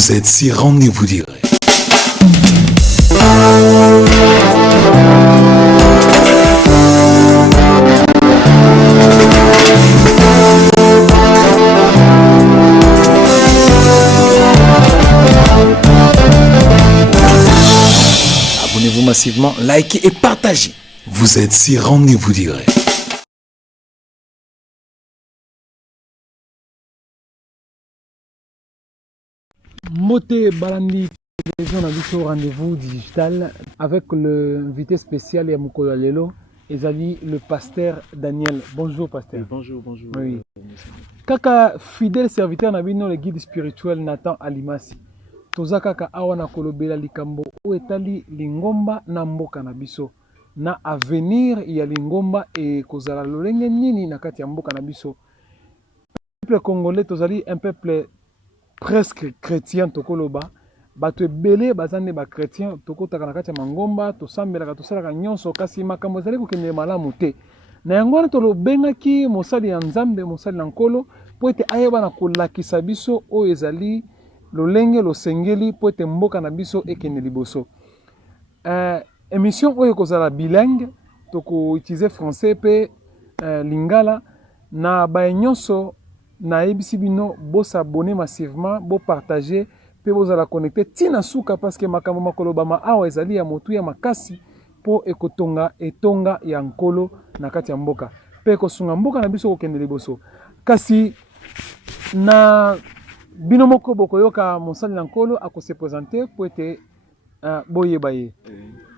Vous êtes si rendez-vous direct. Abonnez-vous massivement, likez et partagez. Vous êtes si rendez-vous direct. Moté Balandi, télévision a rendez-vous digital avec l'invité spécial et Mukolo Lelo, Ezali, le pasteur Daniel. Bonjour pasteur. Oui, bonjour, bonjour. Oui. Kaka fidèle serviteur Nabino, le guide spirituel Nathan Alimasi. Toza kaka awana kolobela likambo o etali lingomba na mboka na biso. Na avenir ya lingomba e kozala lolenge nini na kati ya mboka na biso. Peuple congolais tozali un peuple presque chrétien tokoloba bato ebele bazande ba chrétien tokotaka na kati ya mangomba tosambelaka tosalaka nyonso kasi makambo ezali kokende malamu te na yango wana tolobengaki mosali ya nzambe mosali na nkolo po ete ayeba na kolakisa biso oyo ezali lolenge losengeli po ete mboka na biso ekende liboso. Émission oyo kozala bilingue tokoutilize français pe lingala na baye nyonso na ebisi bino bo s'abonner massivement bo partager pe bo la connecter tina suka parce que makambo makoloba ma awa ezali ya motu ya makasi po ekotonga etonga ya nkolo na kati ya mboka pe kosunga mboka na biso kokende liboso kasi na bino moko bokoyoka mosali na nkolo akose présenter po ete boyeba ye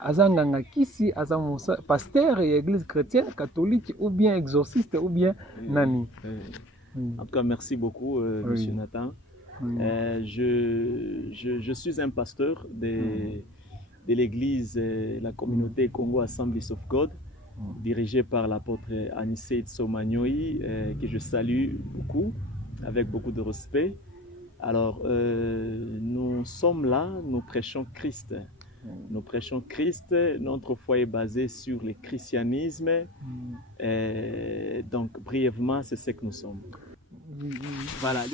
azanganga kisi aza pasteur ya église chrétienne catholique ou bien exorciste ou bien nani. En tout cas, merci beaucoup, Monsieur Nathan. Je suis un pasteur de l'église, la communauté Congo Assemblies of God, dirigée par l'apôtre Anicet Somagnoi, que je salue beaucoup, avec beaucoup de respect. Alors, nous sommes là, nous prêchons Christ. Nous prêchons Christ, notre foi est basée sur le christianisme. Donc, brièvement, c'est ce que nous sommes. Voilà.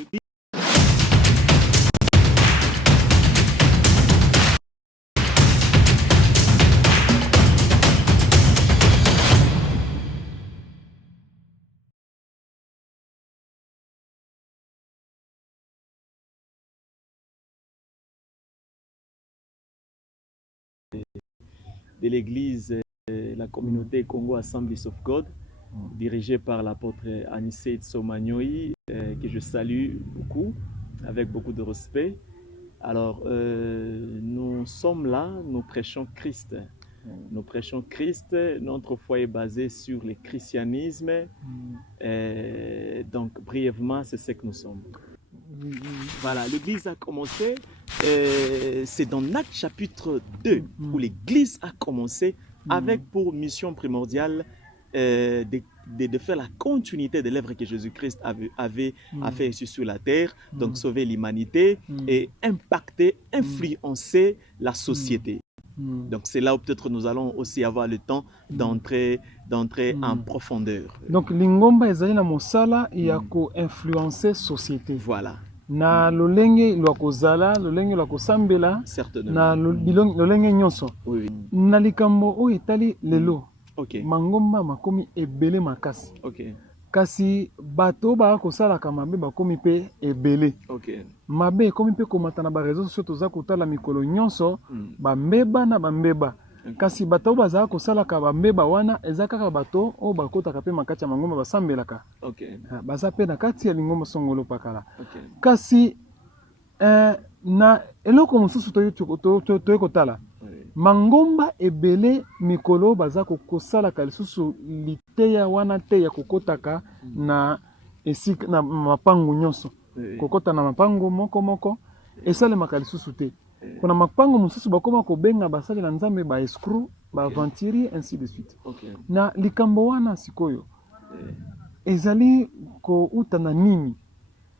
De l'église, la communauté Congo Assemblies of God, dirigée par l'apôtre Anicet Somagnoi, que je salue beaucoup, avec beaucoup de respect. Alors, nous sommes là, nous prêchons Christ. Nous prêchons Christ, notre foi est basée sur le christianisme. Donc, brièvement, c'est ce que nous sommes. Voilà, l'église a commencé, c'est dans Actes chapitre 2 où l'église a commencé avec pour mission primordiale de faire la continuité de l'œuvre que Jésus-Christ avait fait ici sur la terre, donc sauver l'humanité et impacter, influencer la société. Donc c'est là où peut-être nous allons aussi avoir le temps d'entrer en profondeur. Donc lingomba ezali na mosala ya ko influencer société. Voilà. Na lolenge lwa kozala, lolenge lwa kosambela, na lolenge nyonso. Oui. Na likambo o etali lelo. Okay. Mangomba makomi ebele makasi. Okay. Kasi bato ba kosalaka mabe bakomi pe ebele. Okay. Mabe ekomi pe komata na ba réseaux sociaux toza kotala mikolo nyonso bambeba na bambeba. Kasi bato bazala kosalaka bambeba wana eza kaka bato o bakotaka pe makati ya mangomba basambelaka. Okay. Baza pe na kati ya lingomba songolo pakala. Okay. Kasi na eloko mosusu toye kotala. Mangomba ebele mikolo baza kosalaka lisusu liteya wana te ya kokotaka na esika na mapango nyonso. Kokota na mapango moko esalemaka lisusu te. Kuna mapango mosusu bakoma kobenga basali na nzambe ba escroc, ba aventurier ainsi de suite. Na likambo wana sikoyo ezali ko utana nini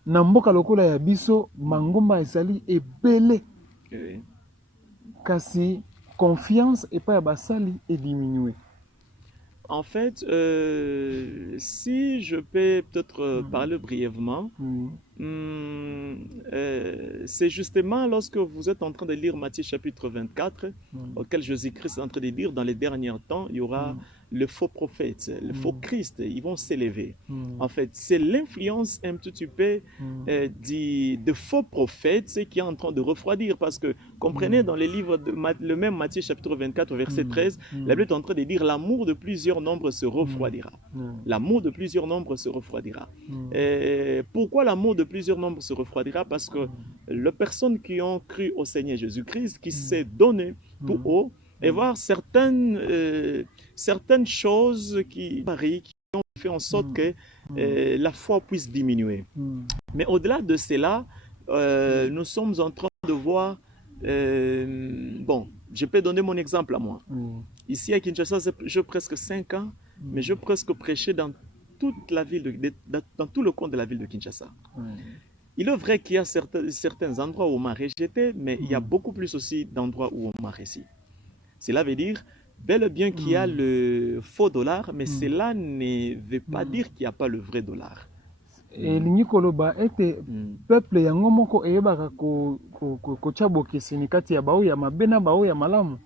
na mboka lokola ya biso mangomba ezali ebele. Kasi confiance et pas à basali est diminuée. En fait, si je peux peut-être parler brièvement, C'est justement lorsque vous êtes en train de lire Matthieu chapitre 24, auquel Jésus-Christ est en train de dire, dans les derniers temps, il y aura le faux prophète, le faux Christ, ils vont s'élever. En fait, c'est l'influence un petit peu de faux prophètes qui est en train de refroidir, parce que, comprenez, dans les livres de le même Matthieu chapitre 24, verset 13, la Bible est en train de dire, l'amour de plusieurs nombres se refroidira. L'amour de plusieurs nombres se refroidira. Pourquoi l'amour de plusieurs nombres se refroidira? Parce que les personnes qui ont cru au Seigneur Jésus-Christ, qui s'est donné tout haut, et voir certaines choses qui ont fait en sorte que la foi puisse diminuer. Mais au-delà de cela, nous sommes en train de voir, bon, je peux donner mon exemple à moi. Ici à Kinshasa, j'ai presque 5 ans, mais je presque prêché dans toute la ville, dans tout le coin de la ville de Kinshasa. Il est vrai qu'il y a certains endroits où on m'a rejeté, mais il y a beaucoup plus aussi d'endroits où on m'a reçu. Cela veut dire bel et bien qu'il y a le faux dollar, mais cela ne veut pas dire qu'il n'y a pas le vrai dollar. elingi koloba ete peuple yango moko eyebaka kotia bokeseni kati ya baoyo ya mabe na baoyo ya malamu.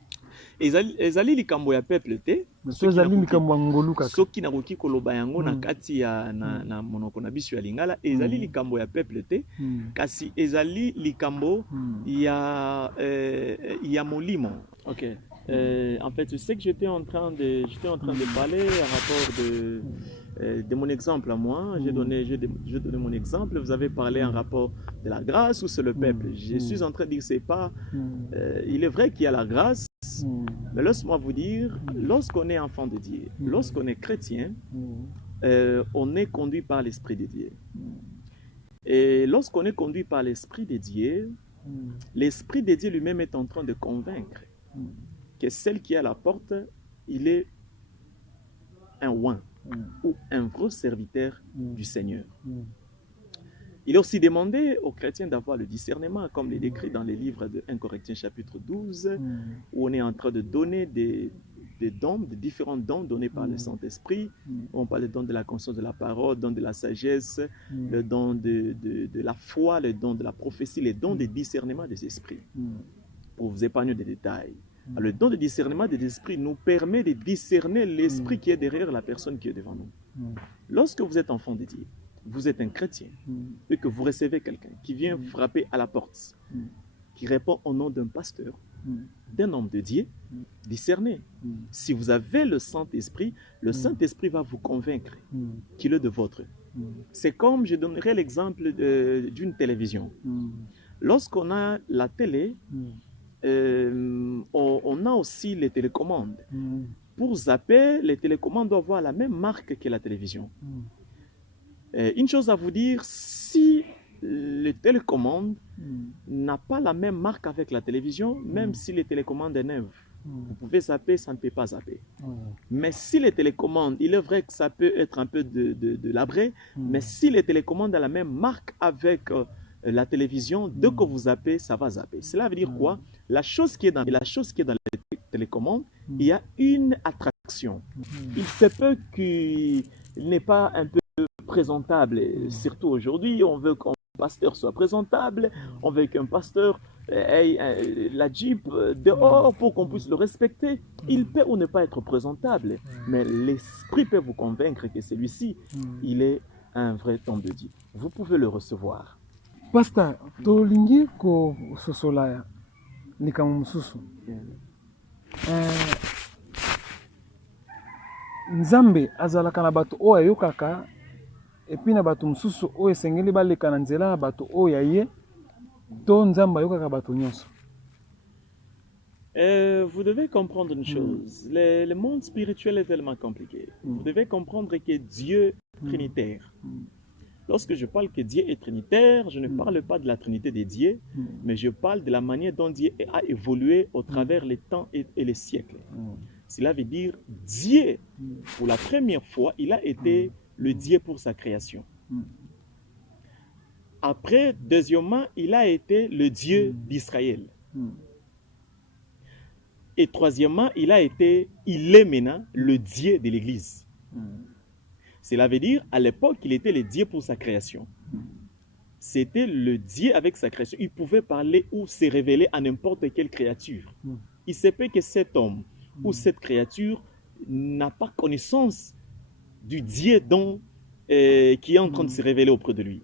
Ezali likambo ya peuple te, ezali likambo ya ngolu kaka. Soki nakoki koloba yango na kati ya na monoko na biso ya lingala, ezali likambo ya peuple te, kasi ezali likambo ya molimo. OK. En fait, ce que j'étais en train de parler à rapport de mon exemple à moi. J'ai donné mon exemple. Vous avez parlé en rapport de la grâce ou c'est le peuple. Je suis en train de dire c'est pas. Il est vrai qu'il y a la grâce, mais laisse-moi vous dire, lorsqu'on est enfant de Dieu, lorsqu'on est chrétien, on est conduit par l'Esprit de Dieu. Et lorsqu'on est conduit par l'Esprit de Dieu, l'Esprit de Dieu lui-même est en train de convaincre que celle qui est à la porte, il est un oint ou un gros serviteur du Seigneur. Il est aussi demandé aux chrétiens d'avoir le discernement, comme il est décrit dans les livres de 1 Corinthiens chapitre 12, où on est en train de donner des dons, des différents dons donnés par le Saint-Esprit. On parle du don de la conscience de la parole, le don de la sagesse, le don de la foi, le don de la prophétie, le don de discernement des esprits. Pour vous épargner des détails. Alors, le don de discernement des esprits nous permet de discerner l'esprit qui est derrière la personne qui est devant nous. Lorsque vous êtes enfant de Dieu, vous êtes un chrétien, et que vous recevez quelqu'un qui vient frapper à la porte, qui répond au nom d'un pasteur, d'un homme de Dieu, discernez. Si vous avez le Saint-Esprit, le Saint-Esprit va vous convaincre qu'il est de votre. C'est comme, je donnerai l'exemple d'une télévision. Lorsqu'on a la télé, on a aussi les télécommandes. Pour zapper, les télécommandes doivent avoir la même marque que la télévision. Une chose à vous dire, si le télécommande n'a pas la même marque avec la télévision, même si les télécommandes est neuve, vous pouvez zapper, ça ne peut pas zapper. Mais si les télécommandes, il est vrai que ça peut être un peu de labré, mais si les télécommandes ont la même marque avec la télévision, dès que vous zappez, ça va zapper. Cela veut dire quoi? La chose qui est dans les télécommandes, il y a une attraction. Il se peut qu'il n'est pas un peu présentable. Surtout aujourd'hui, on veut qu'un pasteur soit présentable, on veut qu'un pasteur ait la Jeep dehors pour qu'on puisse le respecter. Il peut ou ne pas être présentable, mais l'esprit peut vous convaincre que celui-ci, il est un vrai homme de Dieu. Vous pouvez le recevoir. Pasteur, tolingi ko sosolaya likambo mususu. Nzambe azalaka na bato oyo ayokaka epi na bato mususu oyo esengeli baleka na nzela na bato oyo aye to Nzambe ayokaka bato nyonso. Vous devez comprendre une chose. Le monde spirituel est tellement compliqué. Vous devez comprendre que Dieu est trinitaire. Lorsque je parle que Dieu est trinitaire, je ne parle pas de la trinité des dieux, mais je parle de la manière dont Dieu a évolué au travers les temps et les siècles. Cela veut dire Dieu, pour la première fois, il a été le Dieu pour sa création. Après, deuxièmement, il a été le Dieu d'Israël. Et troisièmement, il est maintenant le Dieu de l'Église. Cela veut dire, à l'époque, il était le Dieu pour sa création. c'était le Dieu avec sa création. Il pouvait parler ou se révéler à n'importe quelle créature. Il se peut que cet homme ou cette créature n'a pas connaissance du Dieu qui est en train de se révéler auprès de lui.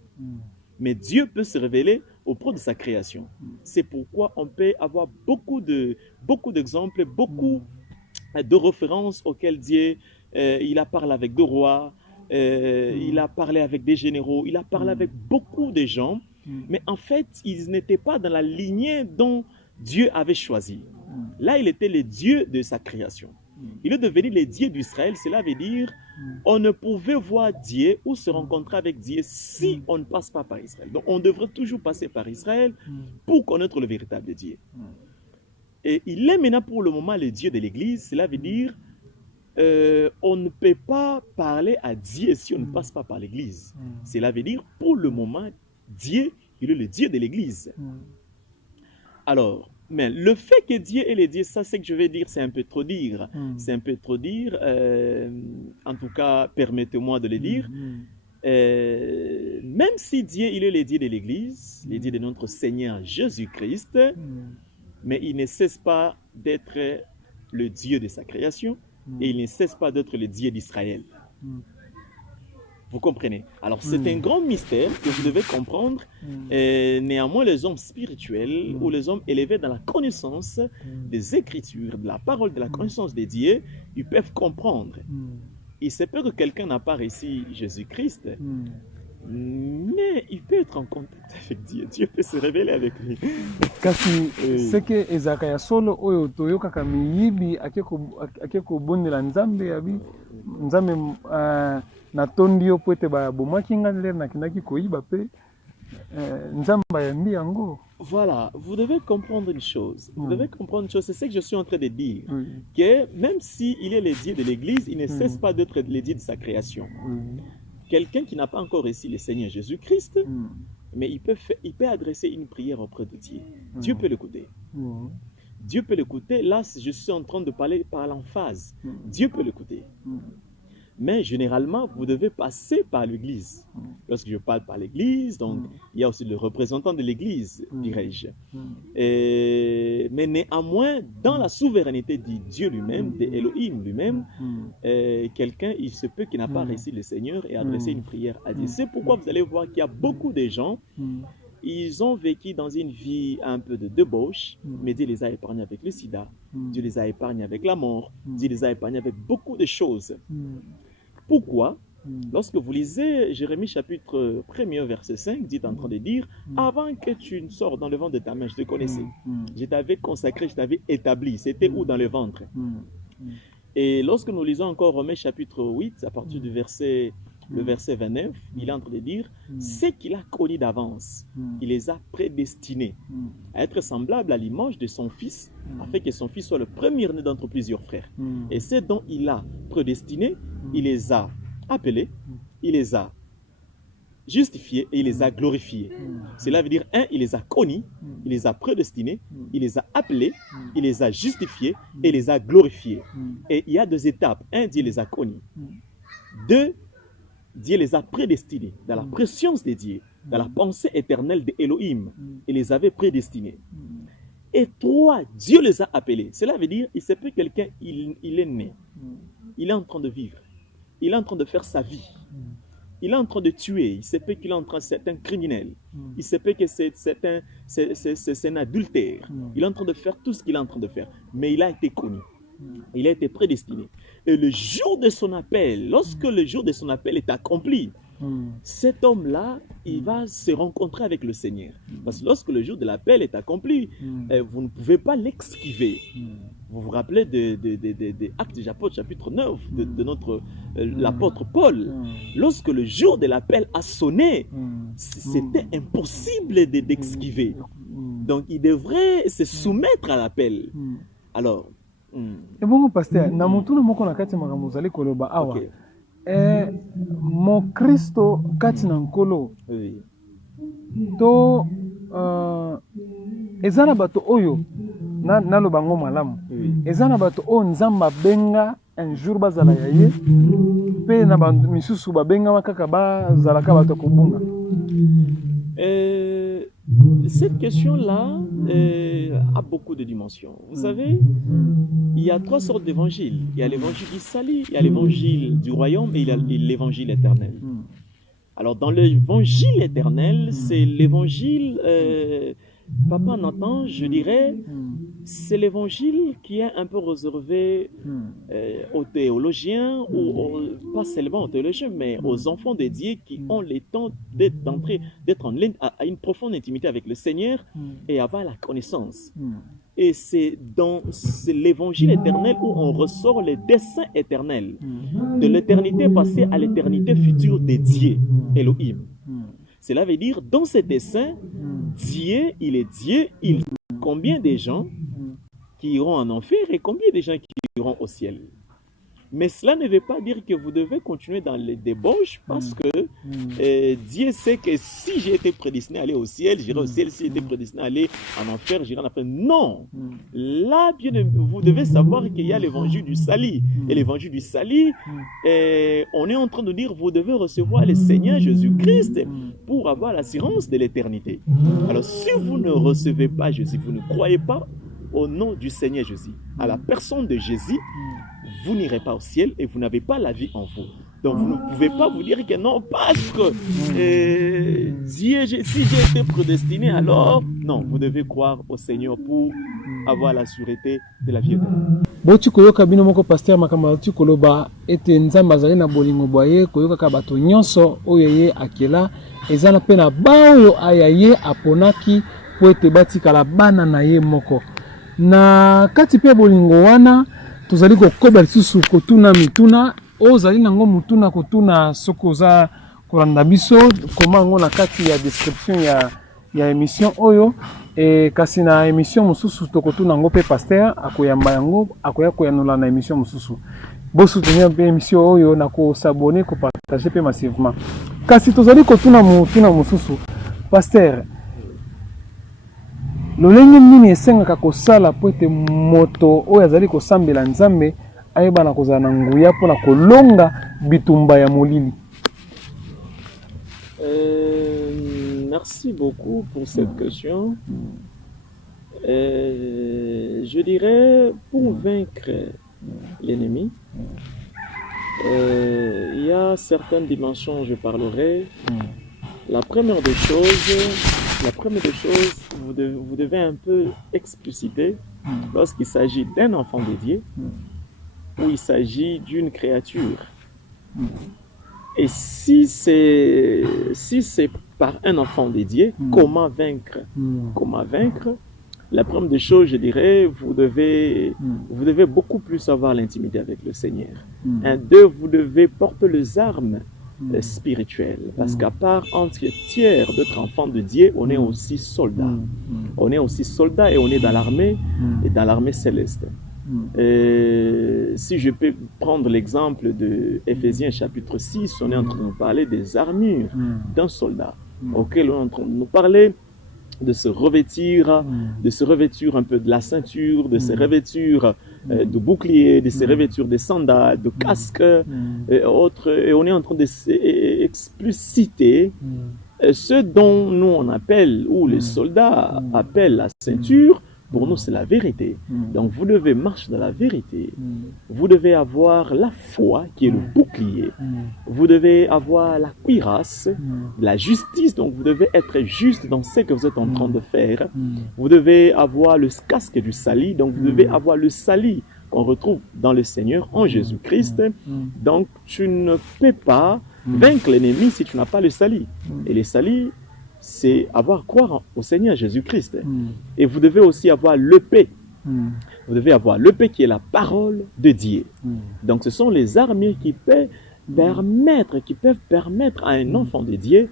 Mais Dieu peut se révéler auprès de sa création. C'est pourquoi on peut avoir beaucoup d'exemples, beaucoup de références auxquelles Dieu il a parlé avec des rois, il a parlé avec des généraux, il a parlé avec beaucoup de gens, mais en fait, ils n'étaient pas dans la lignée dont Dieu avait choisi. Là, il était le Dieu de sa création. Il est devenu le Dieu d'Israël. Cela veut dire on ne pouvait voir Dieu ou se rencontrer avec Dieu si on ne passe pas par Israël. Donc, on devrait toujours passer par Israël pour connaître le véritable Dieu. Et il est maintenant pour le moment le Dieu de l'Église. Cela veut dire on ne peut pas parler à Dieu si on ne passe pas par l'Église. Cela veut dire pour le moment, Dieu, il est le Dieu de l'Église. Alors, mais le fait que Dieu est le Dieu, ça c'est que je vais dire, c'est un peu trop dire. C'est un peu trop dire. En tout cas, permettez-moi de le dire. Même si Dieu, il est le Dieu de l'Église, le Dieu de notre Seigneur Jésus-Christ, mais il ne cesse pas d'être le Dieu de sa création et il ne cesse pas d'être le Dieu d'Israël. Vous comprenez? Alors, c'est un grand mystère que vous devez comprendre. Néanmoins, les hommes spirituels ou les hommes élevés dans la connaissance des Écritures, de la parole, de la connaissance de Dieu, ils peuvent comprendre. Il se peut que quelqu'un n'a pas reçu Jésus-Christ, mais il peut être en contact avec Dieu. Dieu peut se révéler avec lui. Kasi seke ezaka ya solo oyo toyokaka miyibi akeko bondela nzambe abi nzambe natondi yo po ete babomaki nga lere nakendaki koyiba pe nzambe ayambi yango. Voilà, vous devez comprendre une chose. Vous devez comprendre une chose, c'est ce que je suis en train de dire. Que même s'il est le Dieu de l'Église, il ne cesse pas d'être le Dieu de sa création. Quelqu'un qui n'a pas encore reçu le Seigneur Jésus-Christ, mais il peut adresser une prière auprès de Dieu. Dieu peut l'écouter. Dieu peut l'écouter. Là, je suis en train de parler par l'emphase. Dieu peut l'écouter. Mais généralement, vous devez passer par l'Église. Lorsque je parle par l'Église, donc il y a aussi le représentant de l'Église, dirais-je. Mais néanmoins, dans la souveraineté de Dieu lui-même, de Elohim lui-même, quelqu'un, il se peut qu'il n'a pas reçu le Seigneur et adresser une prière à Dieu. C'est pourquoi vous allez voir qu'il y a beaucoup de gens, ils ont vécu dans une vie un peu de débauche, mais Dieu les a épargnés avec le sida, Dieu les a épargnés avec la mort, Dieu les a épargnés avec beaucoup de choses. Pourquoi? Lorsque vous lisez Jérémie chapitre 1er verset 5, Dieu est en train de dire avant que tu ne sors dans le ventre de ta mère, je te connaissais. Je t'avais consacré, je t'avais établi. C'était où dans le ventre? Et lorsque nous lisons encore Romains chapitre 8, à partir du verset 29, il est en train de dire ce qu'il a connu d'avance, il les a prédestinés à être semblables à l'image de son fils, afin que son fils soit le premier-né d'entre plusieurs frères. Et c'est dont il a prédestiné, il les a appelés, il les a justifiés et il les a glorifiés. Cela veut dire, il les a connus, il les a prédestinés, il les a appelés, il les a justifiés et il les a glorifiés. Et il y a deux étapes. Dieu les a connus. 2, Dieu les a prédestinés dans la préscience de Dieu, dans la pensée éternelle de Elohim. Il les avait prédestinés. Et 3, Dieu les a appelés. Cela veut dire, il se peut quelqu'un, il est né. Il est en train de vivre. Il est en train de faire sa vie. Il est en train de tuer. Il se peut qu'il est en train, c'est un criminel. Il se peut que c'est un adultère. Il est en train de faire tout ce qu'il est en train de faire. Mais il a été connu. Il a été prédestiné. Et le jour de son appel, lorsque le jour de son appel est accompli, cet homme-là, il va se rencontrer avec le Seigneur. Parce que lorsque le jour de l'appel est accompli, vous ne pouvez pas l'exquiver. Vous vous rappelez des Actes des Apôtres, chapitre 9, de notre l'apôtre Paul. Lorsque le jour de l'appel a sonné, c'était impossible d'esquiver. Donc, il devrait se soumettre à l'appel. Alors, et bon, pasteur, na mutu na moko na kati makambo zali koloba awa. Mo Kristo kati na nkolo. To ezana bato oyo na lo bango malamu. Ezana bato o nzamba benga un jour bazala yaye pe na bantu misusu ba benga makaka bazala ka bato kobunga. Cette question-là a beaucoup de dimensions. Vous savez, il y a 3 sortes d'évangiles. Il y a l'évangile du salut, il y a l'évangile du royaume et il y a l'évangile éternel. Alors, dans l'évangile éternel, c'est l'évangile, Papa Nathan, je dirais, c'est l'évangile qui est un peu réservé aux théologiens, ou pas seulement aux théologiens, mais aux enfants dédiés qui ont le temps d'être en ligne à une profonde intimité avec le Seigneur et avoir la connaissance. Et c'est dans l'évangile éternel où on ressort les desseins éternels, de l'éternité passée à l'éternité future dédiée, Elohim. Cela veut dire, dans ces dessins, Dieu, il est Dieu, il combien de gens qui iront en enfer et combien de gens qui iront au ciel. Mais cela ne veut pas dire que vous devez continuer dans les débauches parce que Dieu sait que si j'ai été prédestiné à aller au ciel, j'irai au ciel. Si j'ai été prédestiné à aller en enfer, j'irai en enfer. Non! Là, bien, vous devez savoir qu'il y a l'évangile du salut. Et l'évangile du salut, on est en train de dire, vous devez recevoir le Seigneur Jésus-Christ pour avoir l'assurance de l'éternité. Alors, si vous ne recevez pas Jésus, vous ne croyez pas au nom du Seigneur Jésus, à la personne de Jésus, vous n'irez pas au ciel et vous n'avez pas la vie en vous. Donc vous ne pouvez pas vous dire que non, parce que si j'ai été prédestiné, alors non, vous devez croire au Seigneur pour avoir la sûreté de la vie éternelle. Boti koyoka bino moko pasteur makamba tu koloba ete nzamba azali na bolingo boye koyoka ka bato nyonso oyo ye akela ezana pe na ba oyo ayaye aponaki po ete batikala bana na ye moko na kati pe bolingo wana tozali kokoba lisusu kotuna mituna ozali nango mutuna kotuna soko za kolanda biso koma ngo na kati ya description ya émission oyo kasi na émission mususu tokotuna ngo pe pasteur akoyamba yango akoya koyanula na émission mususu bosu tenia pe émission oyo na ko s'abonner ko partager pe massivement kasi tozali kotuna mutuna mususu pasteur lolenge nini esengaka kosala po ete moto oyo azali kosambela nzambe ayeba na kozala na nguya mpona kolonga bitumba ya molili. Merci beaucoup pour cette question. Je dirais, pour vaincre l'ennemi, il y a certaines dimensions, je parlerai. La première des choses, vous devez un peu expliciter lorsqu'il s'agit d'un enfant dédié ou il s'agit d'une créature. Et si c'est par un enfant dédié, comment vaincre? Comment vaincre? La première des choses, je dirais, vous devez beaucoup plus avoir l'intimité avec le Seigneur. Un, deux, vous devez porter les armes spirituelles. Parce qu'à part tiers d'autres enfants de Dieu, on est aussi soldats. On est aussi soldats et on est dans l'armée, et dans l'armée céleste. Si je peux prendre l'exemple de Éphésiens chapitre 6, on est en train de nous parler des armures d'un soldat, auquel on est en train de nous parler de se revêtir un peu de la ceinture, de se revêtir de bouclier, de se revêtir de sandales, de casques et autres. Et on est en train d'expliciter ce dont nous on appelle, ou les soldats appellent la ceinture. Pour nous, c'est la vérité. Donc, vous devez marcher dans la vérité. Vous devez avoir la foi, qui est le bouclier. Vous devez avoir la cuirasse, la justice. Donc, vous devez être juste dans ce que vous êtes en train de faire. Vous devez avoir le casque du salut. Donc, vous devez avoir le salut qu'on retrouve dans le Seigneur, en Jésus-Christ. Donc, tu ne peux pas vaincre l'ennemi si tu n'as pas le salut. Et le salut, c'est croire au Seigneur Jésus-Christ. Et vous devez aussi avoir l'épée. Vous devez avoir l'épée qui est la parole de Dieu. Donc ce sont les armes qui peuvent permettre à un enfant de Dieu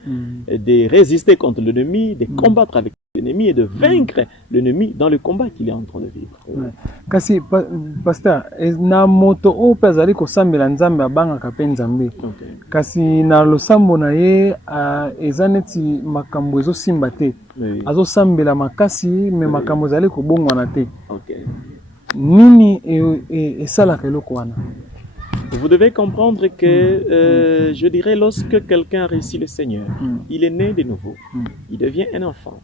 de résister contre l'ennemi, de combattre avec l'ennemi et de vaincre l'ennemi dans le combat qu'il est en train de vivre. Kasi pasteur na moto o pezali ko sambela nzambe abanga ka penzambe. Kasi na losambo na ye ezaneti makambo ezo simba te. Azo sambela makasi me makambo zali ko bongwana te. Nini esalaka eloko wana? Vous devez comprendre que, je dirais, lorsque quelqu'un réussit le Seigneur, il est né de nouveau, il devient un enfant.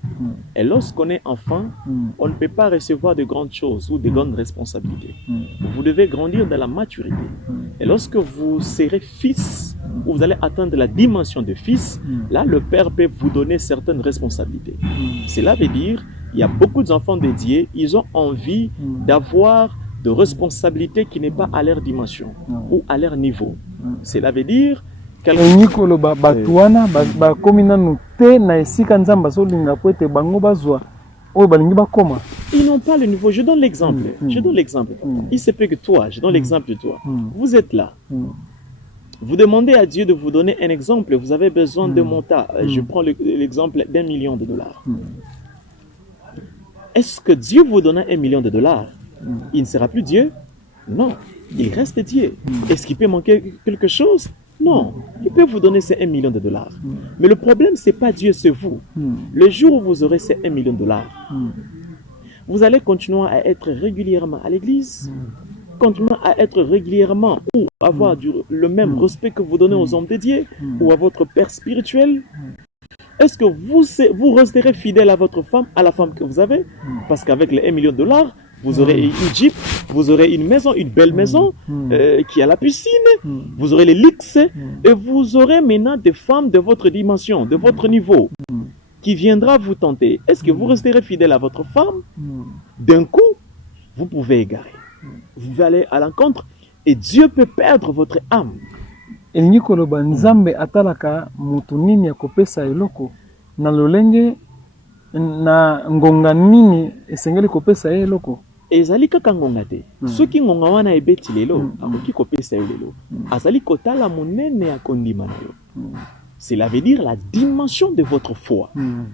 Et lorsqu'on est enfant, on ne peut pas recevoir de grandes choses ou de grandes responsabilités. Vous devez grandir dans la maturité. Et lorsque vous serez fils, ou vous allez atteindre la dimension de fils, là, le Père peut vous donner certaines responsabilités. Cela veut dire, il y a beaucoup d'enfants dédiés, ils ont envie d'avoir de responsabilités qui n'est pas à leur dimension ou à leur niveau. Cela veut dire Nikolo batuana bakomi nanu te na esika nzamba zolinga po ete bango bazwa oyo balingi bakoma. Ils n'ont pas le niveau. Je donne l'exemple. Je donne l'exemple. Il se peut que toi, je donne l'exemple de toi. Vous êtes là. Vous demandez à Dieu de vous donner un exemple. Vous avez besoin de montant. Je prends l'exemple d'1 million de dollars. Est-ce que Dieu vous donne $1 million? Il ne sera plus Dieu? Non. Il reste Dieu. Est-ce qu'il peut manquer quelque chose? Non. Il peut vous donner ces $1 million. Mais le problème, ce n'est pas Dieu, c'est vous. Le jour où vous aurez ces $1 million, vous allez continuer à être régulièrement à l'église, continuer à être régulièrement ou avoir le même respect que vous donnez aux hommes de Dieu ou à votre père spirituel. Est-ce que vous resterez fidèle à votre femme, à la femme que vous avez? Parce qu'avec les $1 million, vous aurez une Jeep, vous aurez une maison, une belle maison qui a la piscine, vous aurez les luxes et vous aurez maintenant des femmes de votre dimension, de votre niveau qui viendra vous tenter. Est-ce que vous resterez fidèle à votre femme? D'un coup, vous pouvez égarer. Vous allez à l'encontre et Dieu peut perdre votre âme. Elingi koloba nzambe atalaka mutu nini ya kopesa eloko na lolenge na ngonga nini esengeli kopesa ye eloko. Ezali kaka ngonga te. Soki ngonga wana ebeti lelo, akoki kopesa yo lelo. Azali kotala monene ya kondima na yo. Cela veut dire la dimension de votre foi.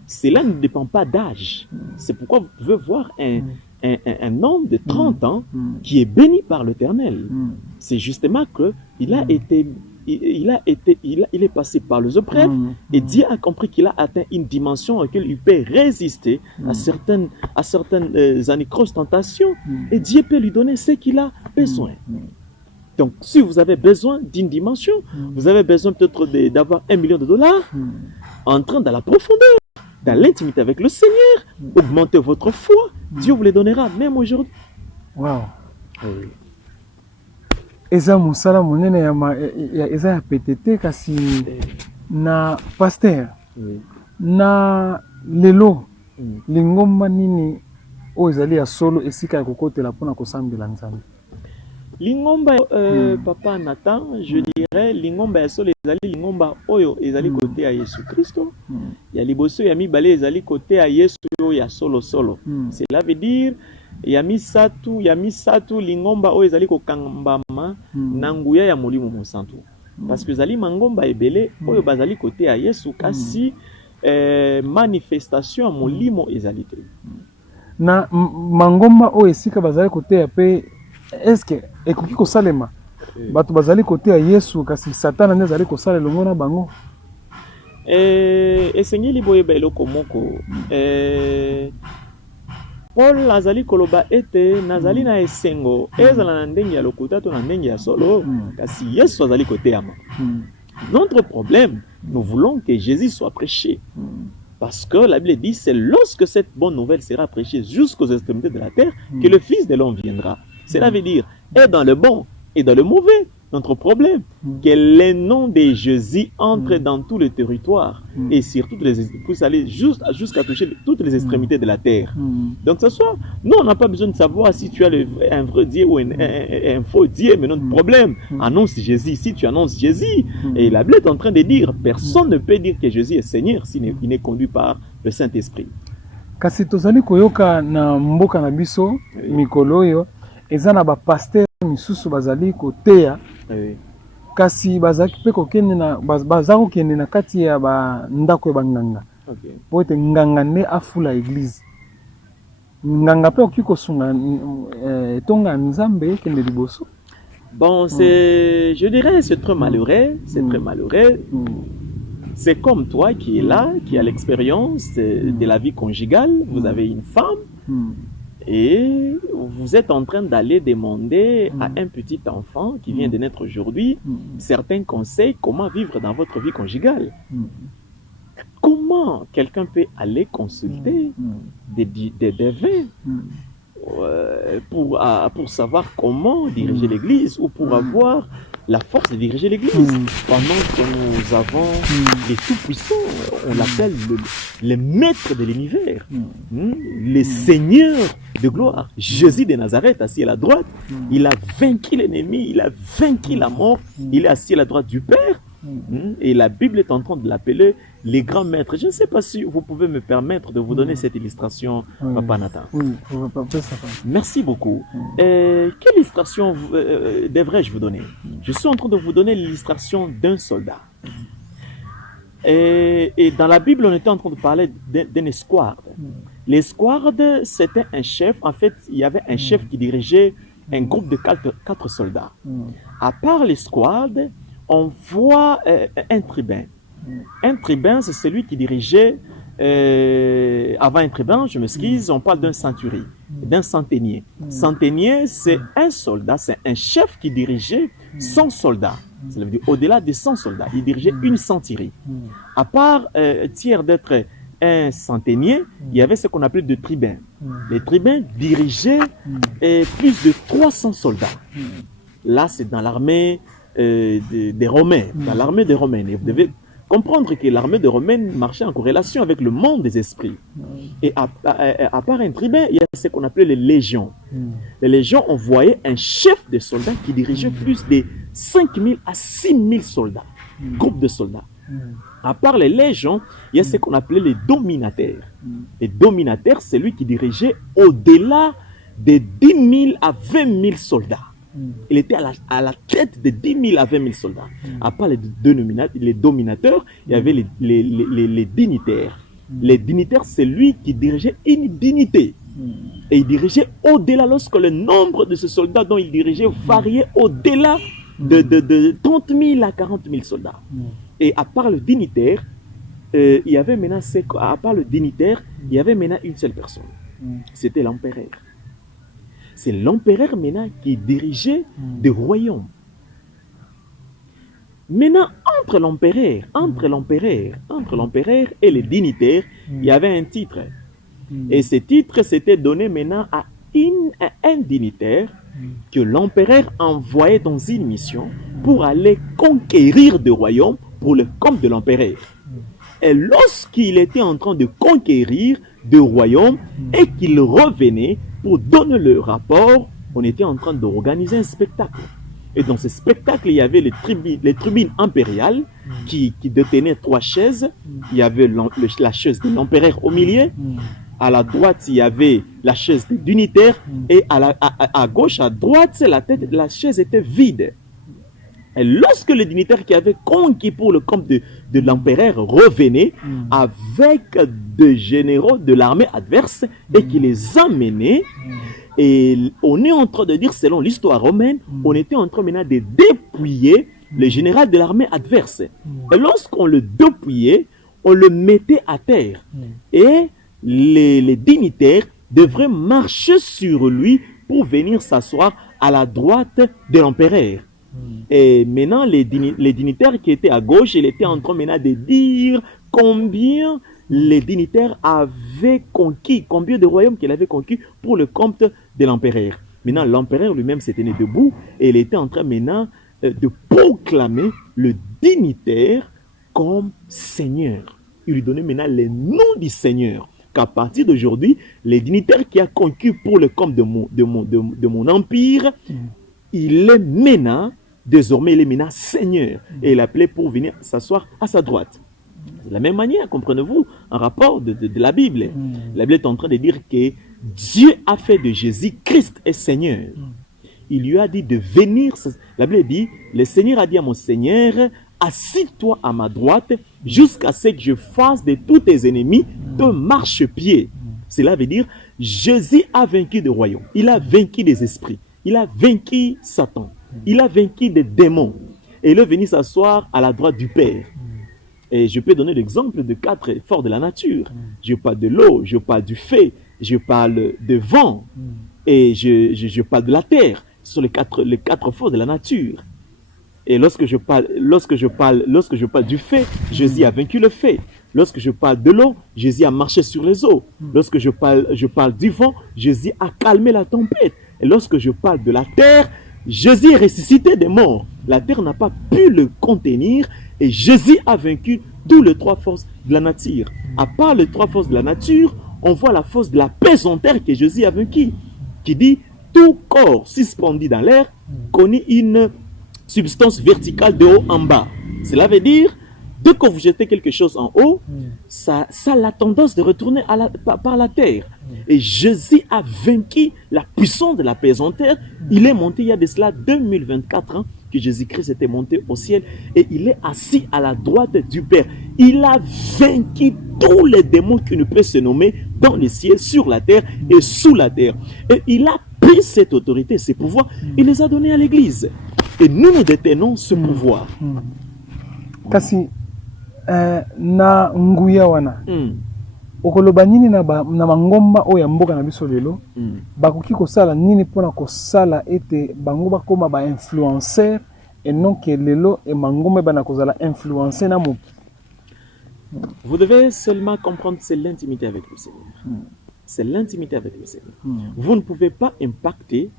Cela ne dépend pas d'âge. C'est pourquoi vous pouvez voir un homme de 30 ans qui est béni par l'Éternel. C'est justement qu'il a été, il est passé par les épreuves et Dieu a compris qu'il a atteint une dimension à laquelle il peut résister à certaines anicroses tentations et Dieu peut lui donner ce qu'il a besoin. Donc, si vous avez besoin d'une dimension, vous avez besoin peut-être d'avoir $1 million, entrant dans la profondeur, dans l'intimité avec le Seigneur, augmentez votre foi, Dieu vous les donnera même aujourd'hui. Wow. Eza musala monene eza ya PTT kasi na pasteur na lelo lingomba nini o ezali ya solo esika ya kokotela pona kosambela nzambe. Lingomba papa Nathan, je dirais lingomba ya solo ezali lingomba oyo ezali côté ya Yesu Christo. Ya liboso ya mibale ezali côté ya Yesu ya solo. Cela veut dire ya misatu lingomba oyo ezali kokambama na nguya ya molimo mosantu. Parce que ezali mangomba ebele oyo bazali côté ya Yesu kasi manifestation ya molimo ezali te. Na mangomba oyo esika bazali côté ya pe est-ce que ekoki kosalema bato bazali côté ya Yesu kasi Satana nde azali kosala longo na bango? Esengeli boyeba eloko moko. Paul azali koloba ete nazali na esengo ezala na ndenge ya lokuta to na ndenge ya solo kasi Yesu azali côté ya ma. Notre problème, nous voulons que Jésus soit prêché. Parce que la Bible dit c'est lorsque cette bonne nouvelle sera prêchée jusqu'aux extrémités de la terre que le Fils de l'homme viendra. Cela veut dire, et dans le bon et dans le mauvais, notre problème, que les noms de Jésus entrent dans tout le territoire et sur toutes les pour aller jusqu'à toucher toutes les extrémités de la terre. Donc ce soir, nous on n'a pas besoin de savoir si tu as un vrai Dieu ou un faux Dieu, mais notre problème, annonce Jésus. Si tu annonces Jésus, et la Bible est en train de dire, personne ne peut dire que Jésus est Seigneur s'il n'est conduit par le Saint-Esprit. Kasi tozali koyoka na mboka na biso mikolo yo eza na ba pasteur misusu bazali koteya kasi bazaki pe kokende na bazako kende na kati ya ba ndako ya banganga po ete nganga nde afula église nganga pe oki kosunga etonga nzambe kende liboso. Bon, je dirais c'est très malheureux, C'est comme toi qui est là, qui a l'expérience de la vie conjugale, vous avez une femme. Et vous êtes en train d'aller demander à un petit enfant qui vient de naître aujourd'hui certains conseils comment vivre dans votre vie conjugale. Comment quelqu'un peut aller consulter des devins pour savoir comment diriger l'Église ou pour avoir la force de diriger l'Église pendant que nous avons les tout-puissants, on l'appelle les maîtres de l'univers, les seigneurs de gloire. Jésus de Nazareth, assis à la droite, il a vaincu l'ennemi, il a vaincu la mort, il est assis à la droite du Père. Et la Bible est en train de l'appeler les grands maîtres. Je ne sais pas si vous pouvez me permettre de vous donner cette illustration, Papa Nathan. Oui, merci beaucoup. Quelle illustration devrais-je vous donner? Je suis en train de vous donner l'illustration d'un soldat. Et dans la Bible, on était en train de parler d'une escouade. L'escouade, c'était un chef. En fait, il y avait un chef qui dirigeait un groupe de 4 soldats. À part l'escouade, on voit un tribun. Un tribun, c'est celui qui dirigeait, avant un tribun, je m'excuse, on parle d'un centurier, d'un centenier. Centenier, c'est un soldat, c'est un chef qui dirigeait 100 soldats. Ça veut dire au-delà de 100 soldats, il dirigeait une centurie. À part tiers d'être un centenier, il y avait ce qu'on appelait des tribuns. Les tribuns dirigeaient plus de 300 soldats. Là, c'est dans l'armée des Romains, dans l'armée des Romains. Et vous devez comprendre que l'armée des Romains marchait en corrélation avec le monde des esprits. Et à part un tribun, il y a ce qu'on appelait les légions. Les légions, on voyait un chef de soldats qui dirigeait plus de 5000 à 6000 soldats, groupe de soldats. À part les légions, il y a ce qu'on appelait les dominateurs. Les dominateurs, c'est lui qui dirigeait au-delà de 10 000 à 20 000 soldats. Il était à la tête de 10 000 à 20 000 soldats. À part les dominateurs, il y avait les dignitaires. Les dignitaires, c'est lui qui dirigeait une dignité. Et il dirigeait au-delà lorsque le nombre de ces soldats dont il dirigeait variait au-delà de 30 000 à 40 000 soldats. Et à part le dignitaire, il y avait maintenant, il y avait maintenant une seule personne. C'était l'empereur. C'est l'empereur maintenant qui dirigeait des royaumes. Maintenant, entre l'empereur et les dignitaires, il y avait un titre. Et ce titre s'était donné maintenant à un dignitaire que l'empereur envoyait dans une mission pour aller conquérir des royaumes pour le compte de l'empereur. Et lorsqu'il était en train de conquérir des royaumes et qu'il revenait pour donner le rapport, on était en train d'organiser un spectacle. Et dans ce spectacle, il y avait les tribunes impériales qui détenaient 3 chaises. Il y avait la chaise de l'empereur au milieu. À la droite, il y avait la chaise des dignitaires. Et à gauche, à droite, la chaise était vide. Et lorsque les dignitaires qui avaient conquis pour le compte de l'empereur revenaient avec des généraux de l'armée adverse et qui les amenaient, et on est en train de dire, selon l'histoire romaine, on était en train maintenant de dépouiller le général de l'armée adverse. Et lorsqu'on le dépouillait, on le mettait à terre. Et les dignitaires devraient marcher sur lui pour venir s'asseoir à la droite de l'empereur. Et maintenant, les dignitaires qui étaient à gauche, ils étaient en train maintenant de dire combien les dignitaires avaient conquis, combien de royaumes qu'ils avaient conquis pour le compte de l'empereur. Maintenant, l'empereur lui-même s'était né debout et il était en train maintenant de proclamer le dignitaire comme Seigneur. Il lui donnait maintenant le nom du Seigneur. Qu'à partir d'aujourd'hui, les dignitaires qui a conquis pour le compte de mon empire, il est maintenant, désormais, il est maintenant Seigneur. Et il appelait pour venir s'asseoir à sa droite. De la même manière, comprenez-vous, un rapport de la Bible. La Bible est en train de dire que Dieu a fait de Jésus Christ et Seigneur. Il lui a dit de venir. La Bible dit, le Seigneur a dit à mon Seigneur, assis-toi à ma droite jusqu'à ce que je fasse de tous tes ennemis ton marchepied. Cela veut dire, Jésus a vaincu des royaumes. Il a vaincu des esprits. Il a vaincu Satan. Il a vaincu des démons. Et il est venu s'asseoir à la droite du Père. Et je peux donner l'exemple de 4 forces de la nature. Je parle de l'eau, je parle du feu, je parle de vent et je parle de la terre. Ce sont les quatre forces de la nature. Et lorsque je parle du fait, Jésus a vaincu le fait. Lorsque je parle de l'eau, Jésus a marché sur les eaux. Lorsque je parle du vent, Jésus a calmé la tempête. Et lorsque je parle de la terre, Jésus est ressuscité des morts. La terre n'a pas pu le contenir et Jésus a vaincu toutes les trois forces de la nature. À part les trois forces de la nature, on voit la force de la pesanteur que Jésus a vaincu, qui dit tout corps suspendu dans l'air connaît une substance verticale de haut en bas. Cela veut dire, dès que vous jetez quelque chose en haut, ça a la tendance de retourner par la terre. Et Jésus a vaincu la puissance de la pesanteur. Il est monté il y a de cela 2024 ans que Jésus-Christ était monté au ciel et il est assis à la droite du Père. Il a vaincu tous les démons qui ne peuvent se nommer dans les cieux, sur la terre et sous la terre. Et il a pris cette autorité, ces pouvoirs, il les a donnés à l'Église. Et nous détenons ce pouvoir. Kasi na nguya wana okoloba nini na mangomba oyo ya mboka na biso lelo bakoki kosala nini mpona kosala ete bango bakoma ba influencer et non que lelo e mangomba bana kozala influencer na moki. Vous devez seulement comprendre c'est l'intimité avec le Seigneur. C'est l'intimité avec le Seigneur. Vous ne pouvez pas impacter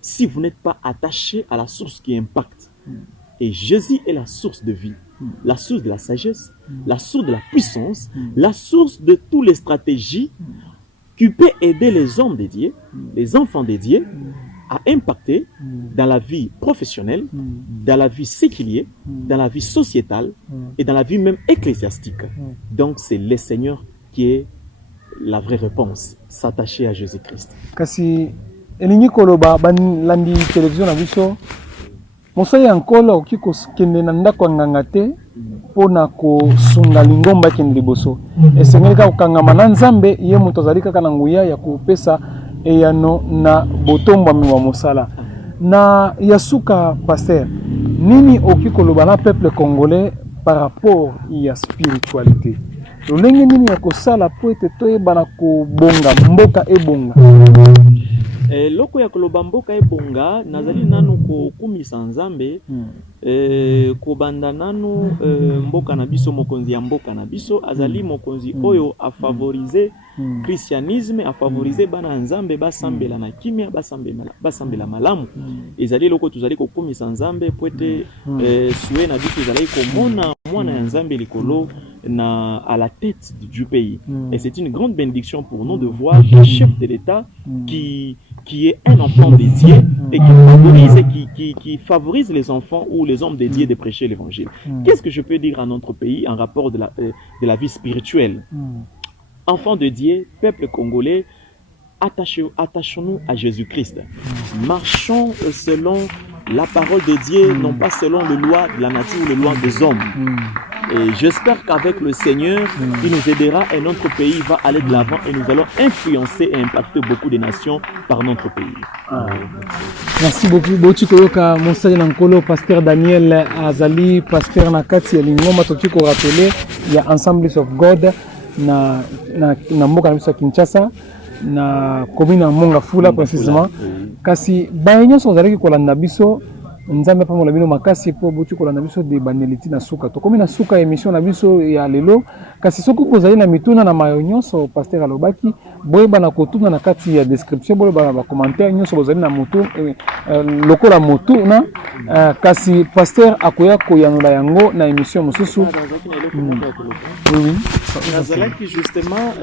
si vous n'êtes pas attaché à la source qui impacte. Et Jésus est la source de vie, la source de la sagesse, la source de la puissance, la source de toutes les stratégies qui peut aider les hommes de Dieu, les enfants de Dieu, à impacter dans la vie professionnelle, dans la vie séculière, dans la vie sociétale et dans la vie même ecclésiastique. Donc c'est le Seigneur qui est la vraie réponse, s'attacher à Jésus-Christ. Kasi elingi koloba landi télévision na biso mosali ankolo okiko kende na ndako nganga te pona ko sunga lingomba kende liboso esengeli ka kokangama na Nzambe ye moto azali kaka na nguya ya kopesa eyano na botomba miwa mosala na yasuka pasteur nini okiko loba na peuple congolais par rapport ya spiritualité lolenge nini ya kosala po ete toyebana kobonga mboka ebonga. Loko ya koloba mboka ebonga nazali nanu kokumisa Nzambe kobanda nanu mboka na biso mokonzi ya mboka na biso azali mokonzi oyo a favoriser christianisme, a favoriser bana Nzambe basambela na kimia basambela malamu ezali loko tuzali kokumisa Nzambe po ete suwe na biso ezali komona mwana ya Nzambe likolo à la tête du pays. Et c'est une grande bénédiction pour nous de voir le chef de l'État qui est un enfant de Dieu et qui favorise les enfants ou les hommes de Dieu de prêcher l'évangile. Qu'est-ce que je peux dire à notre pays en rapport de la vie spirituelle? Enfants de Dieu, peuple congolais, attachons-nous à Jésus-Christ. Marchons selon la parole de Dieu, non pas selon les lois de la nature ou les lois des hommes. Et j'espère qu'avec le Seigneur, il nous aidera et notre pays va aller de l'avant et nous allons influencer et impacter beaucoup de nations par notre pays. Merci beaucoup. Boti koyoka monsali nankolo pasteur Daniel Azali pasteur nakati ya lingoma toki ko rappeler ya Assemblies of God na mboka na biso Kinshasa na commune ya Mongafula précisément kasi bayenyo sozalaki kolanda biso Nzambe pa mola bino makasi po botu kolanda biso de baneliti na suka to komi na suka émission na biso ya lelo kasi soko kozali na mituna na mayonyoso pasteur alobaki boyeba na kotuna na kati ya description boyeba ba commentaire nyonso bozali na moto lokola motu na kasi pasteur akoya koyanola yango na émission mosusu. Oui. Nazalaki justement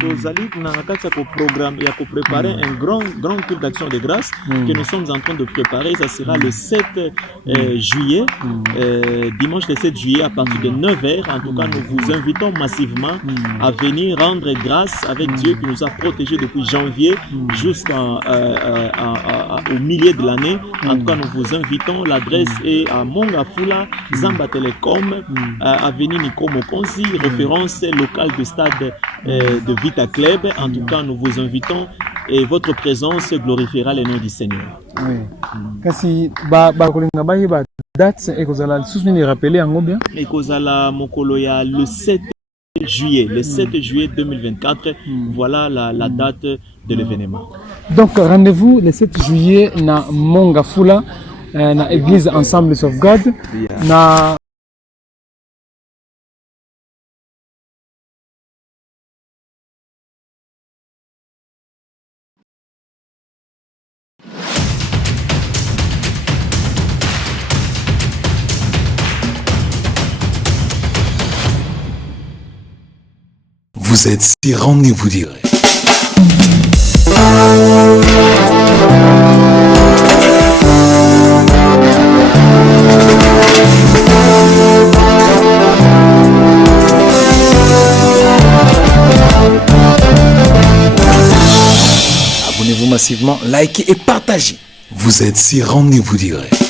tozali na kati ya programme ya préparer un grand culte d'action de grâce que nous sommes en train de préparer. Ça sera le 7 juillet, dimanche le 7 juillet à partir de 9h. En tout cas, nous vous invitons massivement à venir rendre grâce avec Dieu qui nous a protégés depuis janvier jusqu'au milieu de l'année. En tout cas, nous vous invitons. L'adresse est à Mongafula, Zamba Telecom, avenue Nico Mokonzi, référence locale du stade de Vita Club. En tout cas, nous vous invitons et votre présence glorifiera le nom du Seigneur. Oui. Kasi kolinga ba date ekozala susu ni rappeler yango bien. Ekozala mokolo ya le 7 juillet. Le 7 juillet 2024, voilà la date de l'événement. Donc, rendez-vous le 7 juillet na Mongafula, na Église Ensemble of God, na Vous êtes si rendez-vous direct. Abonnez-vous massivement, likez et partagez. Vous êtes si rendez-vous direct.